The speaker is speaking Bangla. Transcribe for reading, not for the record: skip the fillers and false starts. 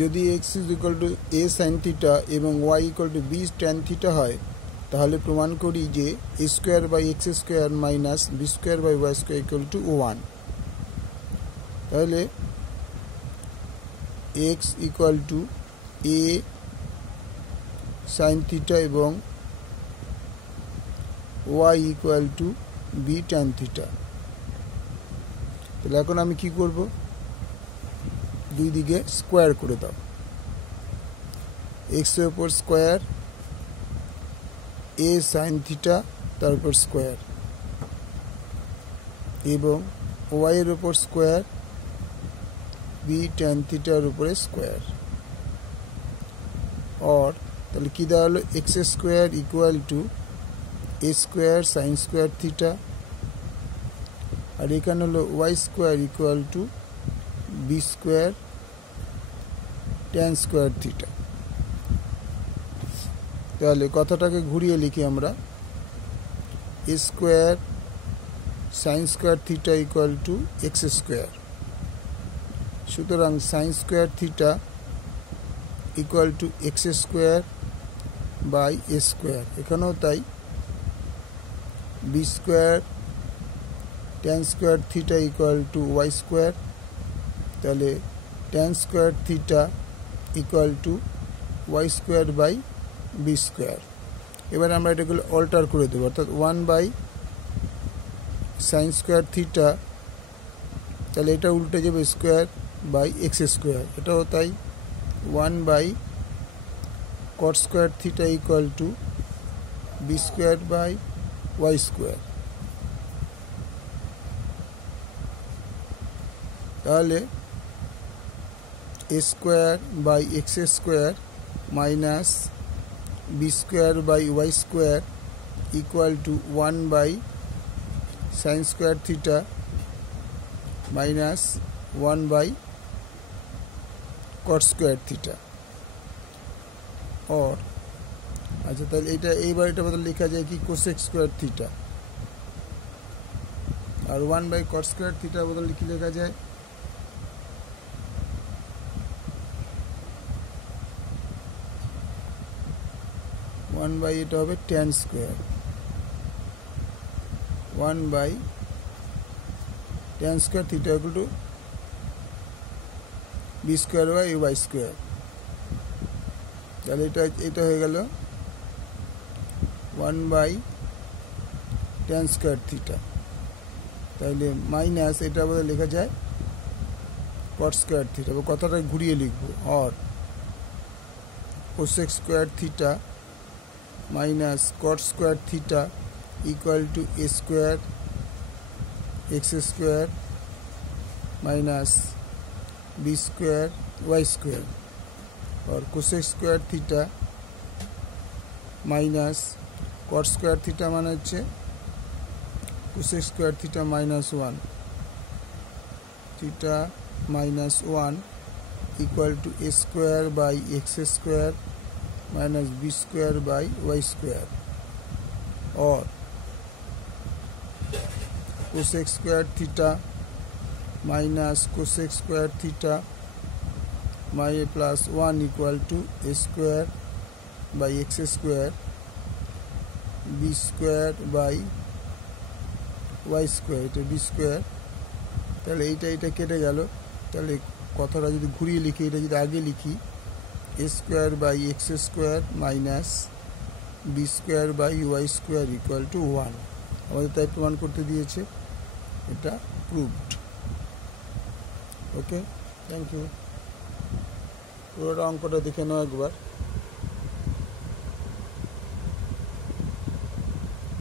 যদি x = a sin θ এবং y = b tan θ হয় তাহলে প্রমাণ করি যে a² - x² - b² / y² 1। তাহলে x = a sin θ এবং y = b tan θ। তাহলে এখন আমি কি করব, দুই দিকে স্কয়ার করে দাও। x এর উপর স্কয়ার a sin θ তার উপর স্কয়ার এবং y এর উপর স্কয়ার b tan θ এর উপরে স্কয়ার। और তাহলে কি দাঁড়ালো, x² = a² sin² θ আর এখানে হলো y² = b² tan² θ। তাহলে কথাটাকে ঘুরিয়ে লিখি আমরা, a² sin² θ = x²। সুতরাং sin² θ = x² / a²। এখানেও তাই, b² tan² θ = y²। তাহলে tan² θ = y² / b²। এবার আমরা এটাকে অল্টার করে দেব, অর্থাৎ 1/sin² θ, তাহলে এটা উল্টে যাবে স্কয়ার বাই x²। এটাও তাই, 1/cot² θ = b² / y²। তাহলে a² / x² minus b² / y² = 1/sin² θ minus 1/cot² θ। और আচ্ছা, তাহলে এইবার এটা বদলে লেখা যায় কি, cosec² θ। আর 1/cot² θ বদলে কি লেখা যায়, 1/ এটা হবে tan², 1/tan² θ = b² / y²। তাহলে এটা হয়ে গেল 1/tan² θ। তাহলে মাইনাস এটা বলে লেখা যায় cot² θ। কথাটা ঘুরিয়ে লিখবো, और cosec² θ minus cot² θ = a² x² minus b² y²। और cosec² θ minus cot² θ মানে হচ্ছে cosec² θ minus 1 θ minus 1 = a² / x² minus b² / y²। और cosec² θ minus cosec² θ plus 1 = a² / x² b² / y²। এটা b²। তাহলে এটা কেটে গেল। তাহলে কথাটা যদি ঘুরিয়ে লিখি, এটা যদি আগে লিখি, a² / x² minus b² / y² = 1। আমাদের তাই প্রমাণ করতে দিয়েছে, এটা প্রুভড। Okay, thank you. পুরোটা অঙ্কটা দেখে নাও একবার।